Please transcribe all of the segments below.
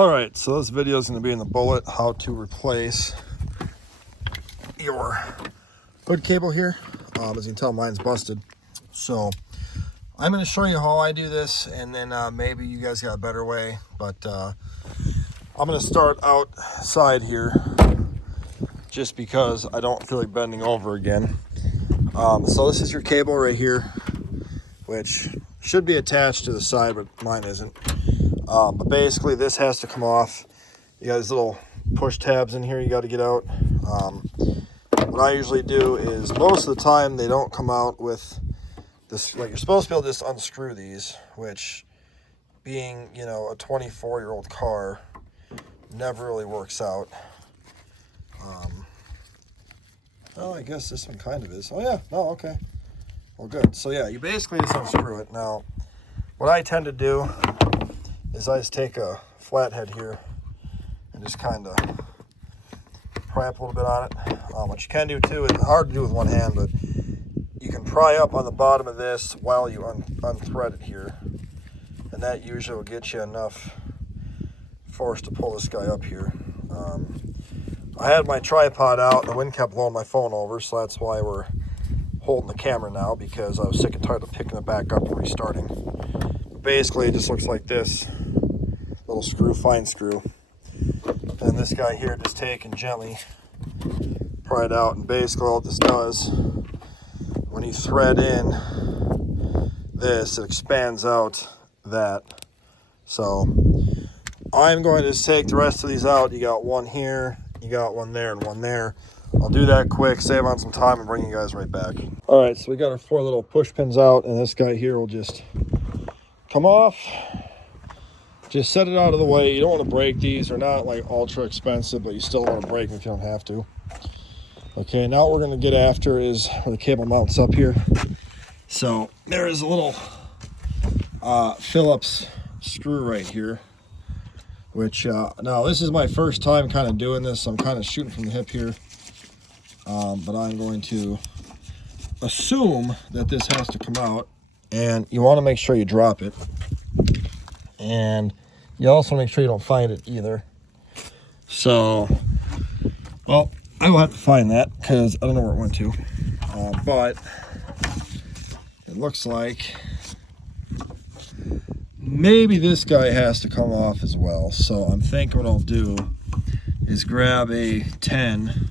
Alright, so this video is going to be in the bullet, how to replace your hood cable here. As you can tell, mine's busted. So I'm going to show you how I do this, and then maybe you guys got a better way. But I'm going to start outside here just because I don't feel like bending over again. So this is your cable right here, which should be attached to the side, but mine isn't. But basically this has to come off. You got these little push tabs in here you got to get out. What I usually do is, most of the time they don't come out with this, like, you're supposed to be able to just unscrew these, which, being, you know, a 24-year-old car, never really works out. Oh, I guess this one kind of is. Oh yeah, no, okay. Well, good. So yeah, you basically just unscrew it. Now, what I tend to do is I just take a flathead here and just kind of pry up a little bit on it. What you can do too, is hard to do with one hand, but you can pry up on the bottom of this while you unthread it here, and that usually will get you enough force to pull this guy up here. I had my tripod out and the wind kept blowing my phone over, so that's why we're holding the camera now, because I was sick and tired of picking it back up and restarting. But basically it just looks like this. Little screw, fine screw. And this guy here, just take and gently pry it out, and basically all this does, when you thread in this, it expands out that. So I'm going to just take the rest of these out. You got one here, you got one there, and one there. I'll do that quick, save on some time, and bring you guys right back. All right, so we got our 4 little push pins out, and this guy here will just come off. Just set it out of the way. You don't want to break these. They're not like ultra expensive, but you still want to break them if you don't have to. Okay, now what we're going to get after is where the cable mounts up here. So there is a little Phillips screw right here, which now this is my first time kind of doing this, so I'm kind of shooting from the hip here. But I'm going to assume that this has to come out, and you want to make sure you drop it. And you also make sure you don't find it either. So, well, I will have to find that because I don't know where it went to. But it looks like maybe this guy has to come off as well. So I'm thinking what I'll do is grab a 10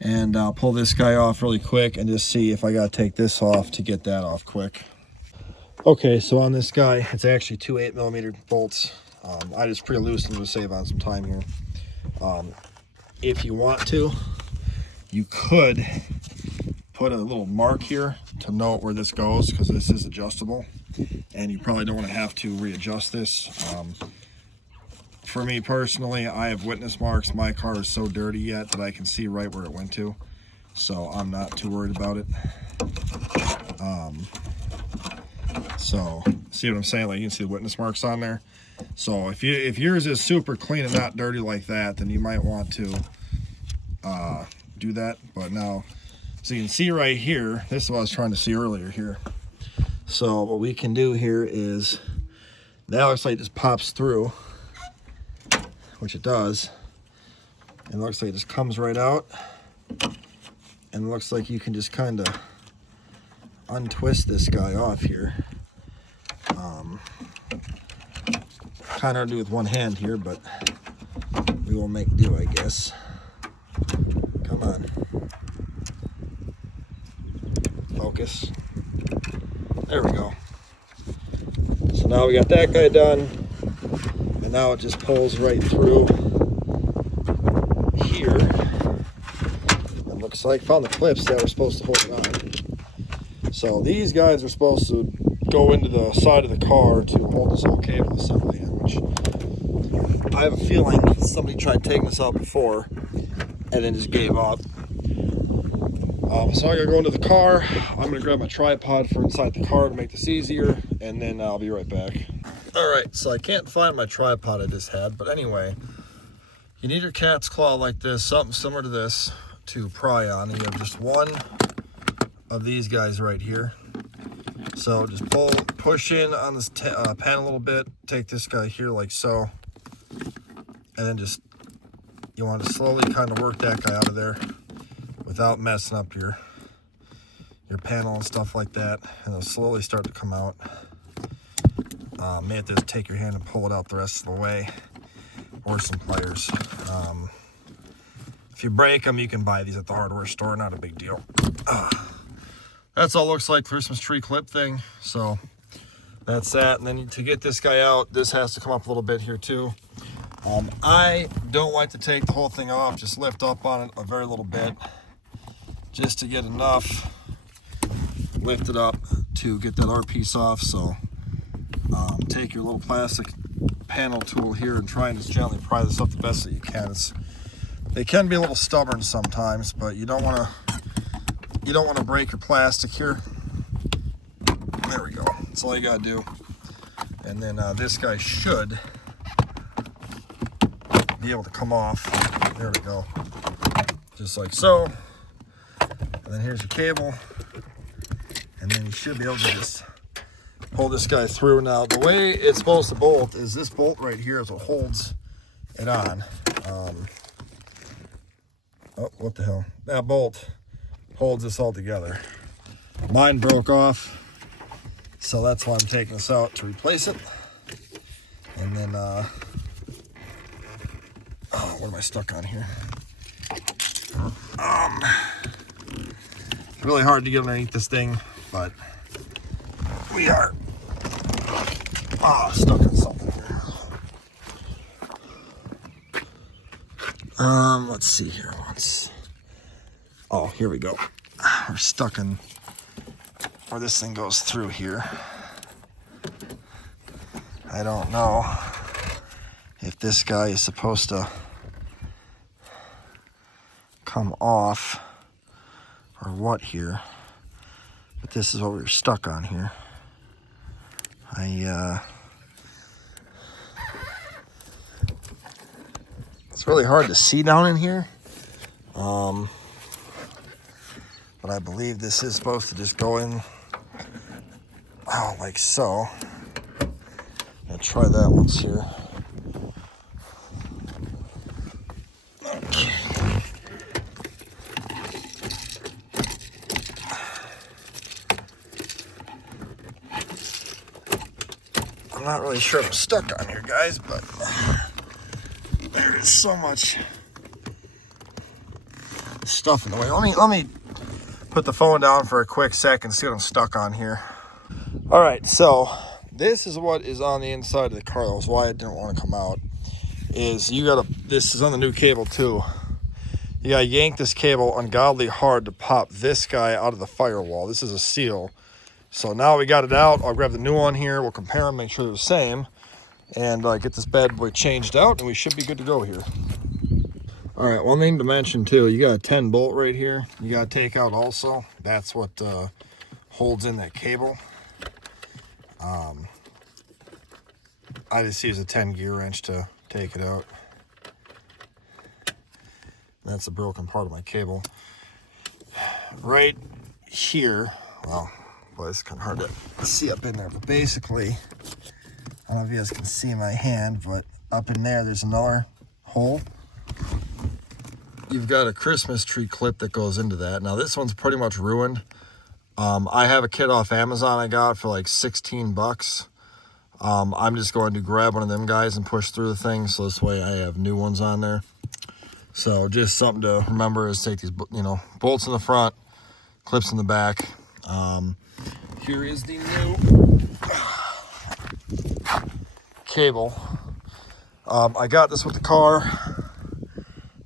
and I'll pull this guy off really quick and just see if I got to take this off to get that off quick. Okay, so on this guy, it's actually 2 8mm bolts. I just pre-loosened them to save on some time here. If you want to, you could put a little mark here to note where this goes, because this is adjustable, and you probably don't want to have to readjust this. For me personally, I have witness marks. My car is so dirty yet that I can see right where it went to, so I'm not too worried about it. So see what I'm saying? Like, you can see the witness marks on there. So if yours is super clean and not dirty like that, then you might want to do that. But now, so you can see right here, this is what I was trying to see earlier here. So what we can do here is, that looks like it just pops through, which it does. And it looks like it just comes right out. And it looks like you can just kind of untwist this guy off here. Kind of hard to do with one hand here, but we will make do, I guess. Come on. Focus. There we go. So now we got that guy done, and now it just pulls right through here. It looks like, found the clips that were supposed to hold it on. So these guys are supposed to go into the side of the car to hold this whole cable assembly in, which I have a feeling somebody tried taking this out before and then just gave up. So I'm gonna go into the car. I'm gonna grab my tripod for inside the car to make this easier, and then I'll be right back. All right, so I can't find my tripod I just had, but anyway, you need your cat's claw like this, something similar to this, to pry on. And you have just one of these guys right here. So just push in on this pen a little bit, take this guy here like so, And then just, you want to slowly kind of work that guy out of there without messing up your panel and stuff like that. And it'll slowly start to come out. May have to take your hand and pull it out the rest of the way, or some pliers. If you break them, you can buy these at the hardware store, not a big deal. That's all it looks like, Christmas tree clip thing. So that's that. And then to get this guy out, this has to come up a little bit here too. I don't like to take the whole thing off, just lift up on it a very little bit, just to get enough lifted up to get that R piece off. So take your little plastic panel tool here and try and just gently pry this up the best that you can. They can be a little stubborn sometimes, but you don't want to break your plastic here. There we go. That's all you gotta do. And then this guy should be able to come off. There we go. Just like so. And then here's your cable. And then you should be able to just pull this guy through. Now, the way it's supposed to bolt is this bolt right here is what holds it on. Oh, what the hell? That bolt holds this all together. Mine broke off, so that's why I'm taking this out to replace it. And then, oh, what am I stuck on here? It's really hard to get underneath this thing, but we are stuck on something here. Let's see here. Oh, here we go. We're stuck in where this thing goes through here. I don't know if this guy is supposed to come off or what here, but this is what we were stuck on here. It's really hard to see down in here, but I believe this is supposed to just go in, like so. I'll try that once here. Okay. I'm not really sure I'm stuck on here, guys, but there is so much stuff in the way. Let me put the phone down for a quick second, see what I'm stuck on here. All right, so this is what is on the inside of the car. That was why I didn't want to come out. This is on the new cable too. You gotta yank this cable ungodly hard to pop this guy out of the firewall. This is a seal. So now we got it out. I'll grab the new one here. We'll compare them, make sure they're the same, and get this bad boy changed out, and we should be good to go here. All right, one thing to mention too, you got a 10 bolt right here. You gotta take out also. That's what holds in that cable. I just use a 10 gear wrench to take it out. That's a broken part of my cable. Right here, well, boy, it's kind of hard to see up in there, but basically, I don't know if you guys can see my hand, but up in there, there's another hole. You've got a Christmas tree clip that goes into that. Now, this one's pretty much ruined. I have a kit off Amazon I got for like 16 bucks. I'm just going to grab one of them guys and push through the thing, so this way I have new ones on there. So just something to remember is take these, bolts in the front, clips in the back. Here is the new cable. I got this with the car,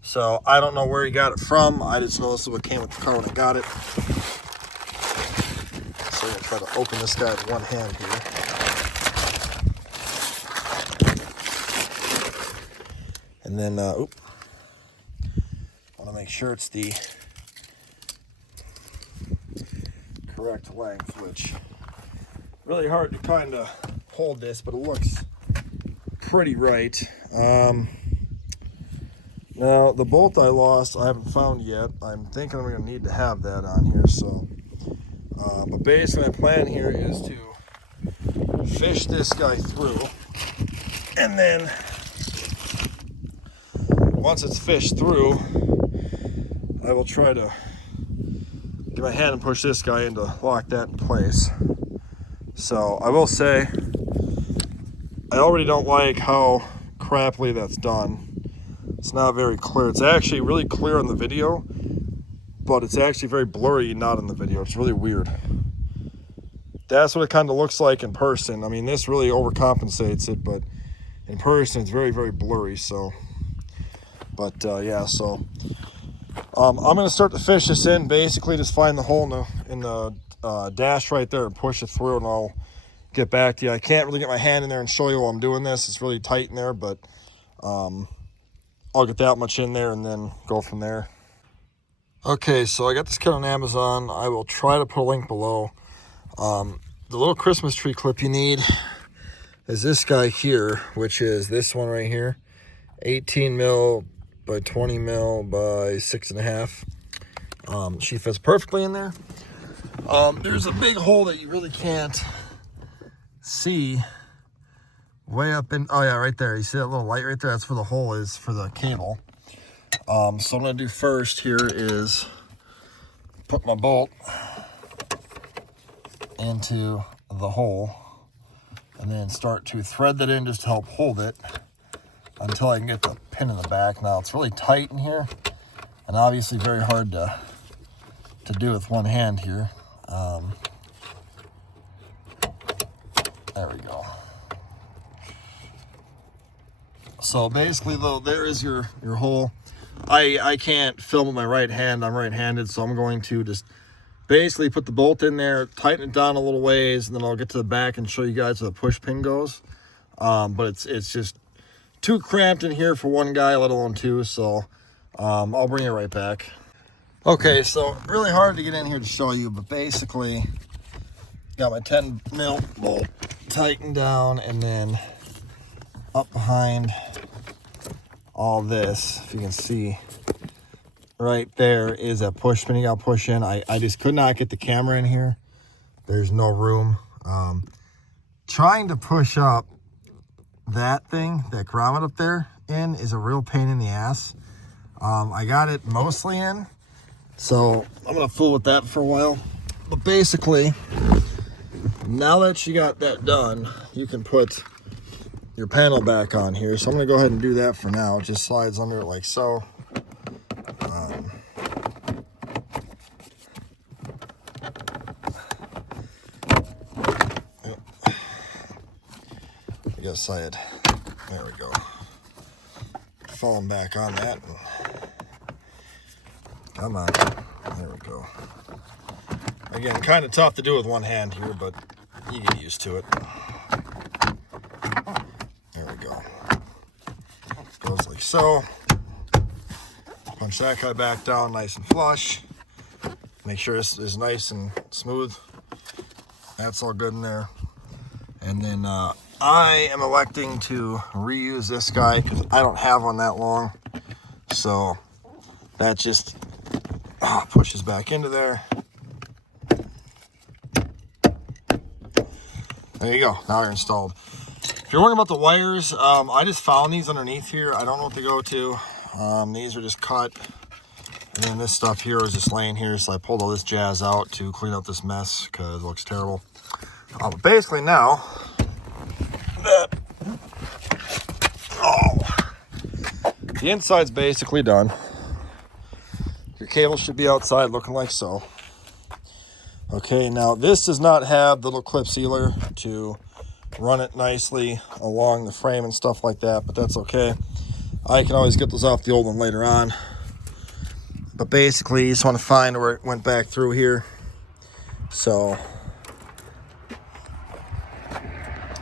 so I don't know where he got it from. I just know this is what came with the car when I got it. So I'm gonna try to open this guy with one hand here. And then, I want to make sure it's the correct length, which really hard to kind of hold this, but it looks pretty right. Now, the bolt I lost, I haven't found yet. I'm thinking I'm going to need to have that on here, so. But basically, my plan here is to fish this guy through, and then once it's fished through, I will try to get my hand and push this guy in to lock that in place. So I will say, I already don't like how crappily that's done. It's not very clear. It's actually really clear on the video, but it's actually very blurry not in the video. It's really weird. That's what it kind of looks like in person. I mean, this really overcompensates it, but in person it's very, very blurry. So, but yeah, so I'm gonna start to fish this in. Basically, just find the hole in the dash right there and push it through, and I'll get back to you. I can't really get my hand in there and show you while I'm doing this. It's really tight in there, but I'll get that much in there and then go from there. Okay, so I got this kit on Amazon. I will try to put a link below. The little Christmas tree clip you need is this guy here, which is this one right here, 18 mil by 20 mil by 6.5. She fits perfectly in there. There's a big hole that you really can't see way up in, oh yeah, right there. You see that little light right there? That's where the hole is for the cable. So what I'm gonna do first here is put my bolt into the hole and then start to thread that in just to help hold it until I can get the pin in the back. Now it's really tight in here and obviously very hard to do with one hand here. There we go. So basically though, there is your hole. I can't film with my right hand. I'm right-handed, so I'm going to just basically put the bolt in there, tighten it down a little ways, and then I'll get to the back and show you guys where the push pin goes. But it's just too cramped in here for one guy, let alone two, so I'll bring it right back. Okay, so really hard to get in here to show you, but basically got my 10 mil bolt tightened down, and then up behind all this, if you can see, right there is a push pin you gotta push in. I just could not get the camera in here. There's no room. Trying to push up that thing, that grommet up there in, is a real pain in the ass. I got it mostly in, so I'm gonna fool with that for a while. But basically, now that you got that done, you can put your panel back on here. So I'm gonna go ahead and do that for now. It just slides under it like so. I guess I had, there we go. Falling back on that. Come on, there we go. Again, kind of tough to do with one hand here, but you get used to it. There we go. Goes like so. Punch that guy back down nice and flush. Make sure this is nice and smooth. That's all good in there. And then I am electing to reuse this guy because I don't have one that long. So that just pushes back into there. There you go. Now they're installed. If you're wondering about the wires, I just found these underneath here. I don't know what to go to. These are just cut. And then this stuff here is just laying here. So I pulled all this jazz out to clean up this mess because it looks terrible. But basically now, the inside's basically done. Your cable should be outside looking like so. Okay, now this does not have the little clip sealer to run it nicely along the frame and stuff like that, but that's okay. I can always get those off the old one later on. But basically, you just want to find where it went back through here. So,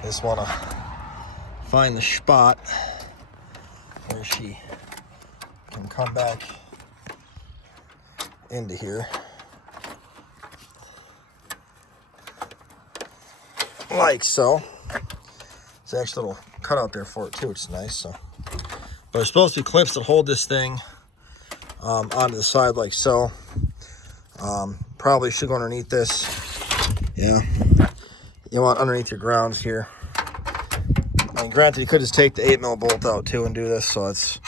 just want to find the spot where she can come back into here. Like so. There's actually a little cutout there for it too, which is nice. So, but there's supposed to be clips that hold this thing onto the side like so. Probably should go underneath this. Yeah, you want underneath your grounds here. I mean, granted, you could just take the 8mm bolt out too and do this, so it's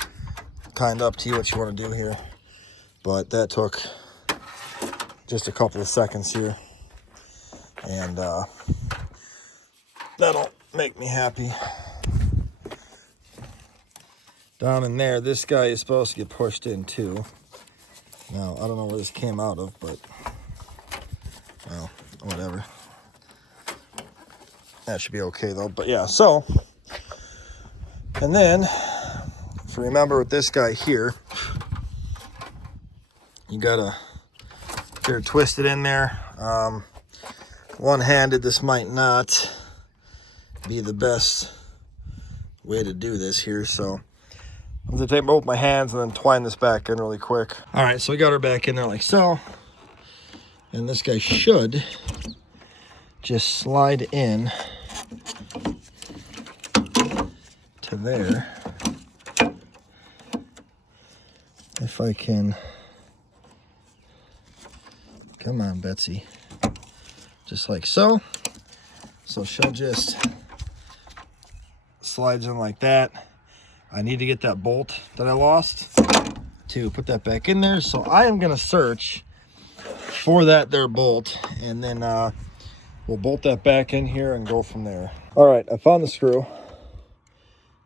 kind of up to you what you want to do here. But that took just a couple of seconds here. And that'll make me happy. Down in there, this guy is supposed to get pushed in too. Now, I don't know where this came out of, but, well, whatever. That should be okay though. But yeah, so, and then, if you remember with this guy here, you gotta get it twisted in there. One-handed, this might not be the best way to do this here, so I'm gonna take both my hands and then twine this back in really quick. All right, so we got her back in there like so, and this guy should just slide in to there. If I can, come on, Betsy. Just like so. So she'll just slides in like that. I need to get that bolt that I lost to put that back in there. So I am gonna search for that there bolt, and then we'll bolt that back in here and go from there. All right, I found the screw.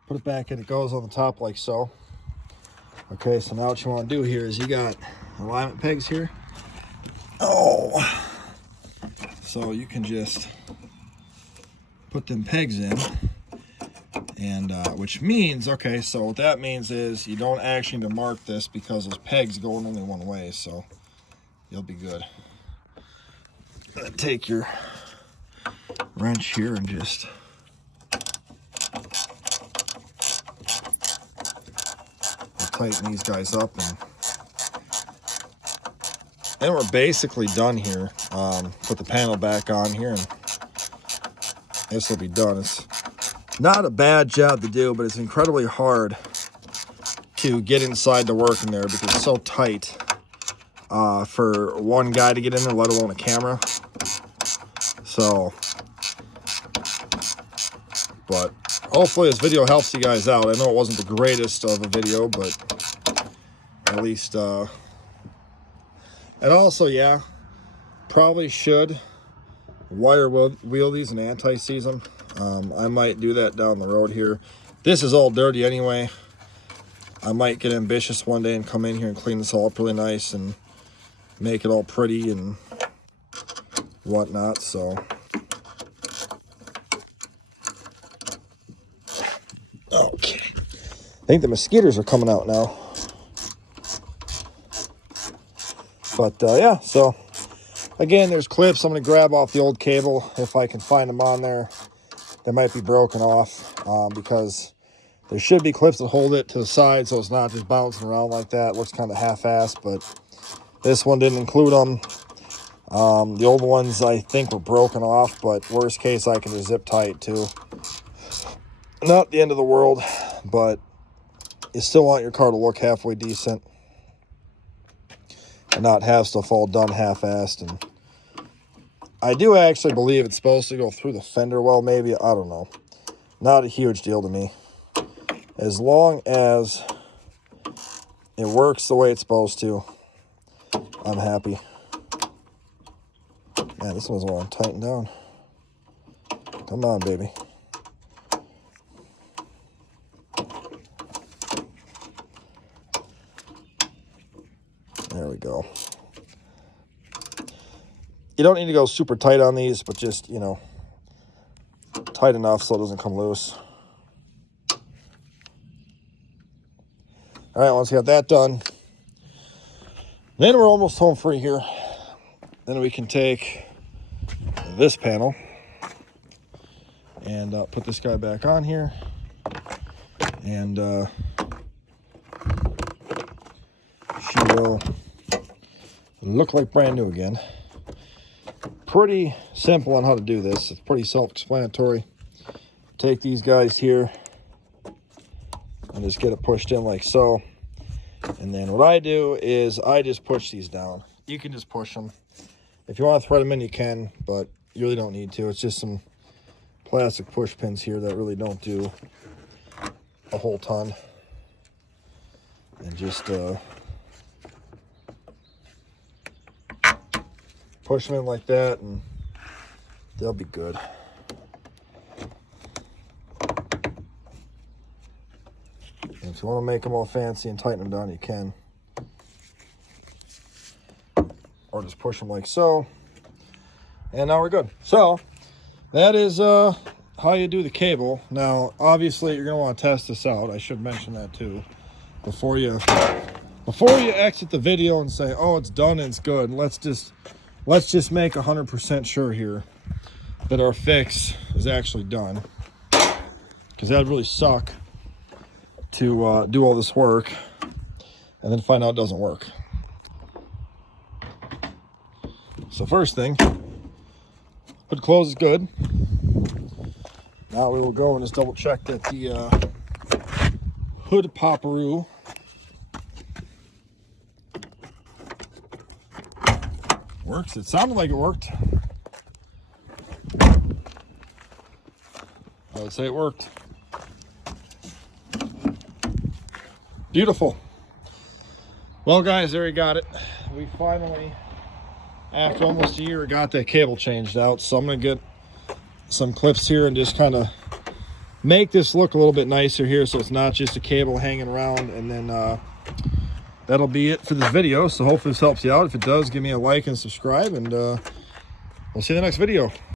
Put it back in, it goes on the top like so. Okay, so now what you want to do here is you got alignment pegs here. Oh, so you can just put them pegs in, and which means, okay, so what that means is you don't actually need to mark this because those pegs go only one way, so you'll be good. Take your wrench here and just tighten these guys up, and we're basically done here. Put the panel back on here and this will be done. It's not a bad job to do, but it's incredibly hard to get inside the work in there because it's so tight for one guy to get in there, let alone a camera. So, but hopefully this video helps you guys out. I know it wasn't the greatest of a video, but at least, and also, yeah, probably should wire wheel these and anti-seize them. I might do that down the road here. This is all dirty anyway. I might get ambitious one day and come in here and clean this all up really nice and make it all pretty and whatnot, so. Okay. I think the mosquitoes are coming out now. But yeah, so again, there's clips I'm going to grab off the old cable if I can find them on there. They might be broken off because there should be clips that hold it to the side so it's not just bouncing around like that. It looks kind of half-assed, but this one didn't include them. The old ones I think were broken off, but worst case I can just zip tie it too. Not the end of the world, but you still want your car to look halfway decent and not have stuff all done half-assed. And I do actually believe it's supposed to go through the fender well, maybe. I don't know. Not a huge deal to me. As long as it works the way it's supposed to, I'm happy. Man, this one's all tightened down. Come on, baby. There we go. You don't need to go super tight on these, but just, you know, tight enough so it doesn't come loose. All right, once we got that done, then we're almost home free here. Then we can take this panel and put this guy back on here, and she will look like brand new again. Pretty simple on how to do this. It's pretty self-explanatory. Take these guys here and just get it pushed in like so. And then what I do is I just push these down. You can just push them. If you want to thread them in, you can, but you really don't need to. It's just some plastic push pins here that really don't do a whole ton. and just push them in like that, and they'll be good. And if you want to make them all fancy and tighten them down, you can. Or just push them like so. And now we're good. So that is how you do the cable. Now, obviously, you're going to want to test this out. I should mention that too. Before you exit the video and say, oh, it's done and it's good, let's just make 100% sure here that our fix is actually done. Because that would really suck to do all this work and then find out it doesn't work. So first thing, hood close is good. Now we will go and just double check that the hood popperoo works. It sounded like it worked. I would say it worked. Beautiful. Well, guys, there you got it. We finally, after almost a year, got that cable changed out. So I'm going to get some clips here and just kind of make this look a little bit nicer here, so it's not just a cable hanging around. And then that'll be it for this video. So hopefully this helps you out. If it does, give me a like and subscribe, and we'll see you in the next video.